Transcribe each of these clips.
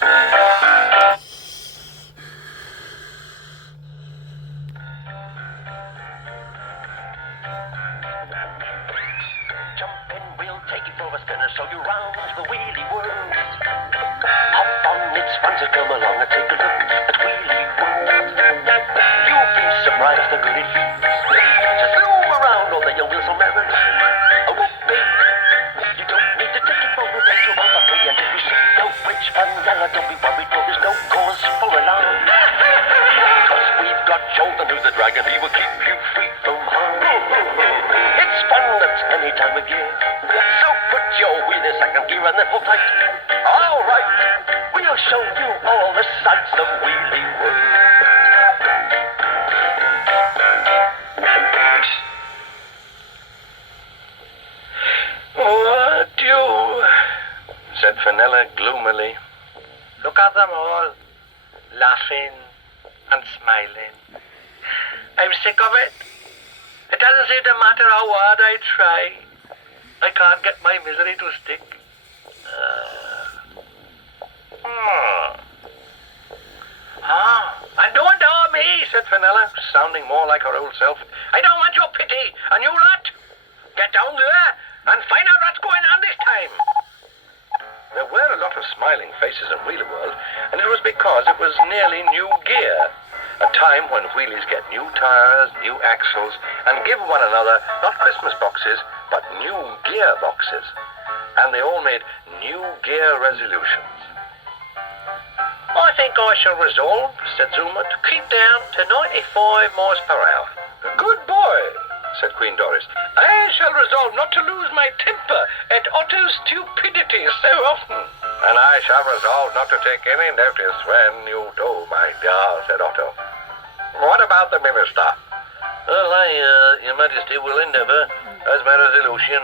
Jump in, we'll take you for a spin and show you round the wheelie world. Hop on, it's fun to come along and take a look at Wheelie World. You'll be surprised how good it feels to zoom around all the wheels so merry. Oh, whoopee! You don't need a ticket for a ride, you're on for free, and if you see no witch vanilla, don't be worried, for there's no cause for alarm. 'Cause we've got Jolton, who's the dragon, he will keep you free from harm. It's fun at any time of year, so put your wheel in second gear and then hold tight. All right, we'll show you all the sights of Wheelie World. What do? Said Fenella gloomily. Look at them all, laughing and smiling. I'm sick of it. It doesn't seem to matter how hard I try. I can't get my misery to stick. And don't harm me, said Fenella, sounding more like her old self. I don't want your pity, and you lot. Get down there and find out what's going on this time. There were a lot of smiling faces in Wheelie World, and it was because it was nearly New Gear, a time when wheelies get new tires, new axles, and give one another not Christmas boxes, but new gear boxes. And they all made new gear resolutions. I think I shall resolve, said Zuma, to keep down to 95 miles per hour. Good boy, said Queen Doris. I shall resolve not to lose my temper at Otto's stupidity so often. And I shall resolve not to take any notice when you do, my dear, said Otto. What about the minister? Well, Your Majesty will endeavour, as my resolution,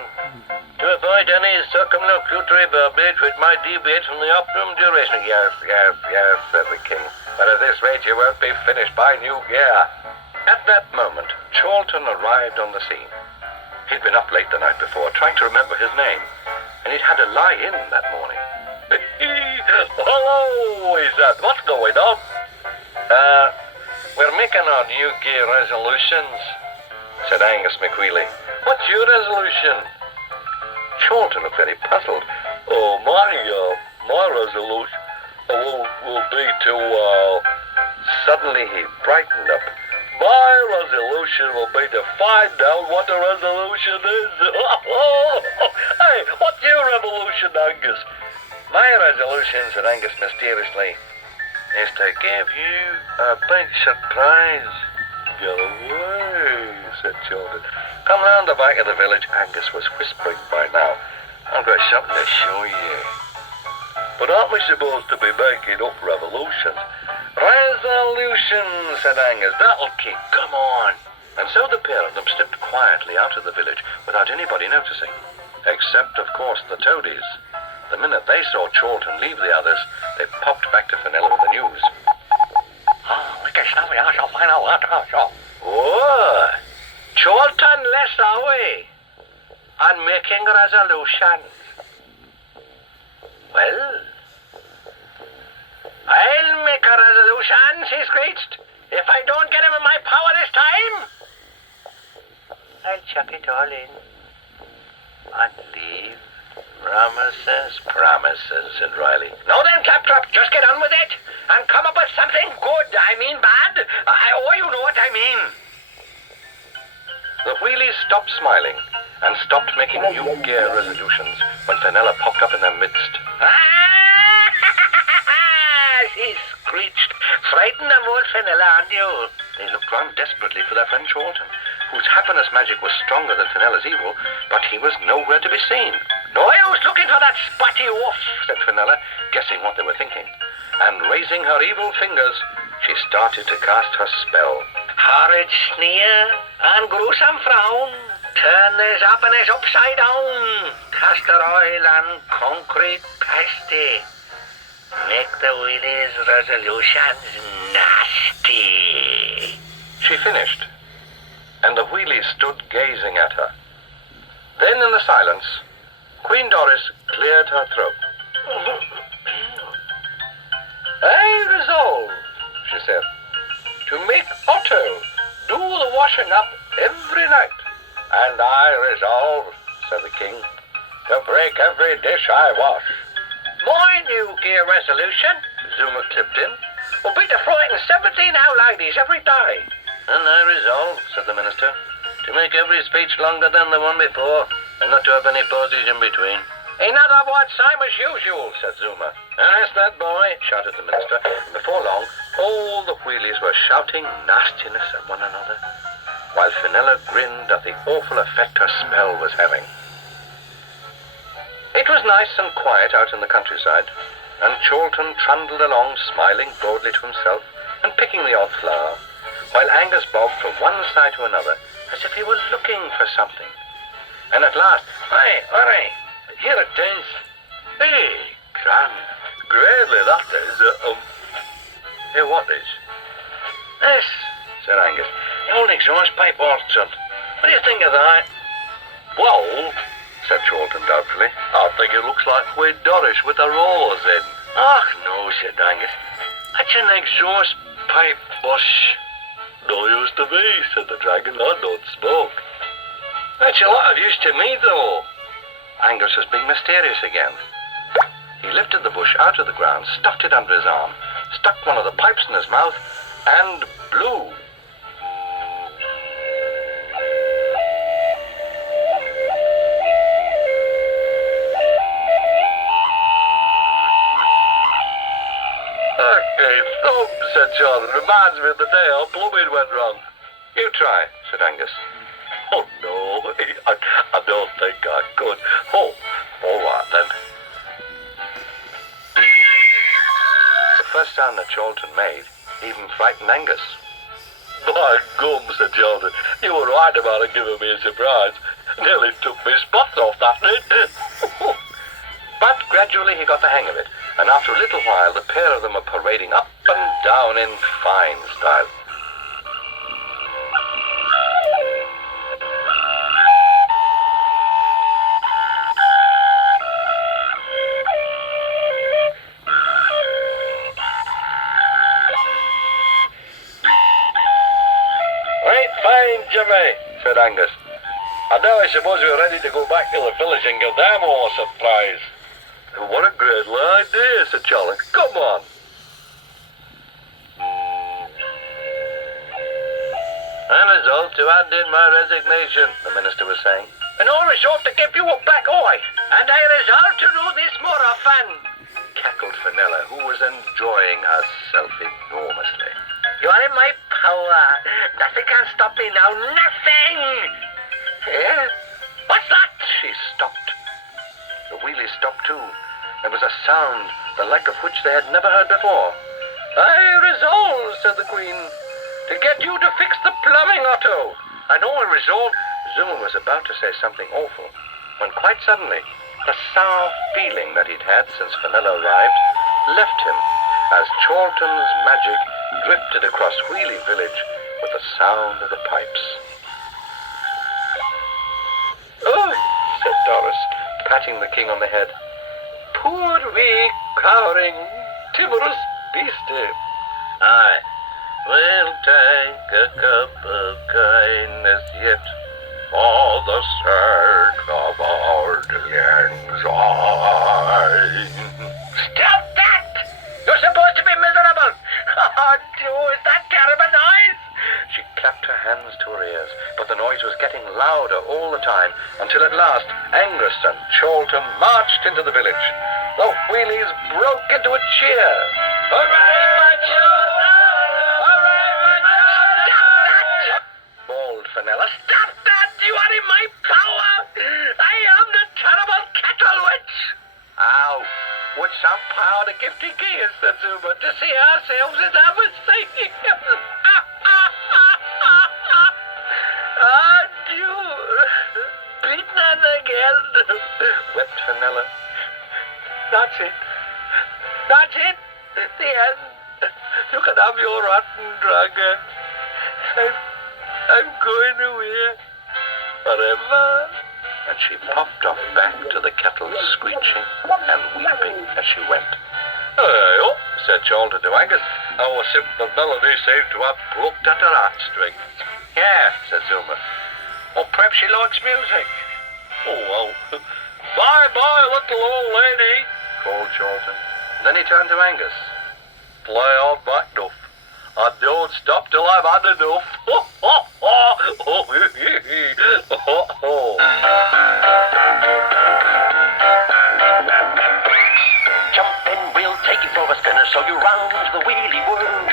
to avoid any circumlocutory verbiage which might deviate from the optimum duration. Yes, said the king. But at this rate you won't be finished by New Year. At that moment, Chorlton arrived on the scene. He'd been up late the night before, trying to remember his name, and he'd had a lie-in that morning. Hello, he said. What's going on? We're making our New Year resolutions, said Angus McWheely. What's your resolution? Chorlton looked very puzzled. Oh, my resolution will be to, Suddenly he brightened up. My resolution will be to find out what the resolution is. Hey, what's your revolution, Angus? My resolution, said Angus mysteriously, is to give you a big surprise. Go away, said Chorlton. Come round the back of the village, Angus was whispering by now. I've got something to show you. But aren't we supposed to be making up revolutions? Resolutions, said Angus. That'll keep. Come on. And so the pair of them slipped quietly out of the village without anybody noticing. Except, of course, the toadies. The minute they saw Chorlton leave the others, they popped back to Fenella with the news. Oh, Chorlton less away and making resolutions. Well, I'll make a resolution, he screeched. If I don't get him in my power this time, I'll chuck it all in and leave. Promises, said Riley. Now then, Claptrap, just get on with it and come up with something good. I mean bad. You know what I mean. The wheelies stopped smiling and stopped making new gear resolutions when Fenella popped up in their midst. She screeched. Frightened them old Fenella, aren't you? They looked round desperately for their friend Chorlton, whose happiness magic was stronger than Fenella's evil, but he was nowhere to be seen. No use looking for that spotty wolf, said Fenella, guessing what they were thinking. And raising her evil fingers, she started to cast her spell. Horrid sneer and gruesome frown, turn this happiness upside down, castor oil and concrete pasty. Make the wheelies' resolutions nasty. She finished, and the wheelies stood gazing at her. Then in the silence, Queen Doris cleared her throat. said, to make Otto do the washing up every night. And I resolve, said the king, to break every dish I wash. My new gay resolution, Zuma clipped in, will be to frighten 17 old ladies every day. And I resolve, said the minister, to make every speech longer than the one before, and not to have any pauses in between. In other words, same as usual, said Zuma. That's that boy, shouted the minister, and before long, all the wheelies were shouting nastiness at one another, while Fenella grinned at the awful effect her spell was having. It was nice and quiet out in the countryside, and Chorlton trundled along, smiling broadly to himself and picking the odd flower, while Angus bobbed from one side to another as if he were looking for something. And at last, "Aye, here it is. Hey, grand, gradely that is. Hey, what is?" "This," said Angus, "the old exhaust pipe, Orchard. What do you think of that?" "Well," said Chorlton doubtfully, "I think it looks like Queen Doris with her rollers in." "Och, no," said Angus. "That's an exhaust pipe, bush." "No use to me," said the dragon. "I don't smoke." "That's a lot of use to me, though." Angus was being mysterious again. He lifted the bush out of the ground, stuffed it under his arm, stuck one of the pipes in his mouth, and blew. "Okay, thump," said John. "It reminds me of the day our plumbing went wrong." "You try," said Angus. "Oh, no, I don't think I could." "Oh, all right, then." The first sound that Chorlton made even frightened Angus. "By gum," said Chorlton, "you were right about it giving me a surprise. Nearly took me spots off that night." But gradually he got the hang of it, and after a little while the pair of them were parading up and down in fine style. "Right, fine, Jimmy," said Angus. "And now I suppose we're ready to go back to the village and give them all a surprise." "What a great idea," said Charlie. "Come on." "I resolve to hand in my resignation," the minister was saying. "And I resolve to give you a black eye. And I resolve to do this more often," cackled Fenella, who was enjoying herself enormously. "You are in my power. Nothing can stop me now. Nothing!" "Eh? What's that?" She stopped. The wheelies stopped too. There was a sound, the like of which they had never heard before. "I resolve," said the Queen, "to get you to fix the plumbing, Otto." "I know I resolve." Zuma was about to say something awful, when quite suddenly, the sour feeling that he'd had since Fenella arrived left him, as Chorlton's magic drifted across Wheelie Village with the sound of the pipes. "Oh," said Doris, patting the king on the head. "Poor weak, cowering, timorous beastie." "Aye, we'll take a cup of kindness yet, for the sake of our lang syne." "Stop that! You're supposed to be miserable! Oh, Joe, is that terrible noise?" She clapped her hands to her ears, but the noise was getting louder all the time, until at last Angus and Chorlton marched into the village. The wheelies broke into a cheer. "Hooray for Joe! Hooray for Joe!" "Stop that!" bawled Fenella. "Stop that! You are in my power! I am the terrible cattle witch!" "Ow! What's our power to give to gears," said Zuma, "to see ourselves as I was saying." "Ah, you beaten again," wept Fenella. "That's it. That's it. The end. You can have your rotten dragon. I'm going away forever." And she popped off back to the kettle, screeching and weeping as she went. "Oh," said Chorlton to Angus, Our simple melody seemed to have plucked at her heartstrings. Yeah, said Zuma. Well, perhaps she likes music. Oh, well. Bye-bye, little old lady, called Charlton. Then he turned to Angus. Play on back, Duff. I don't stop till I've had enough. Jump in, we'll take you for a spinner, show you round the wheelie world.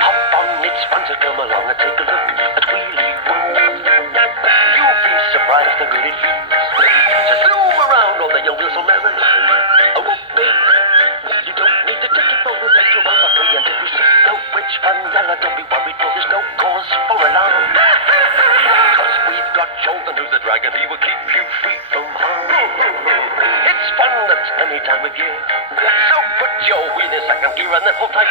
Hop on, it's fun to come along and take a look at Wheelie World. You'll be surprised at what it feels to zoom around all the young wheels so merry. Oh, whoopee. You don't need a ticket for the take you on for free, and if you see no rich Vanilla, don't be worried, for there's no cause for alarm. Cause we've got Jolton, who's the dragon, he will keep you free from harm. It's fun at any time of year, so put your wheel in second gear and then hold tight.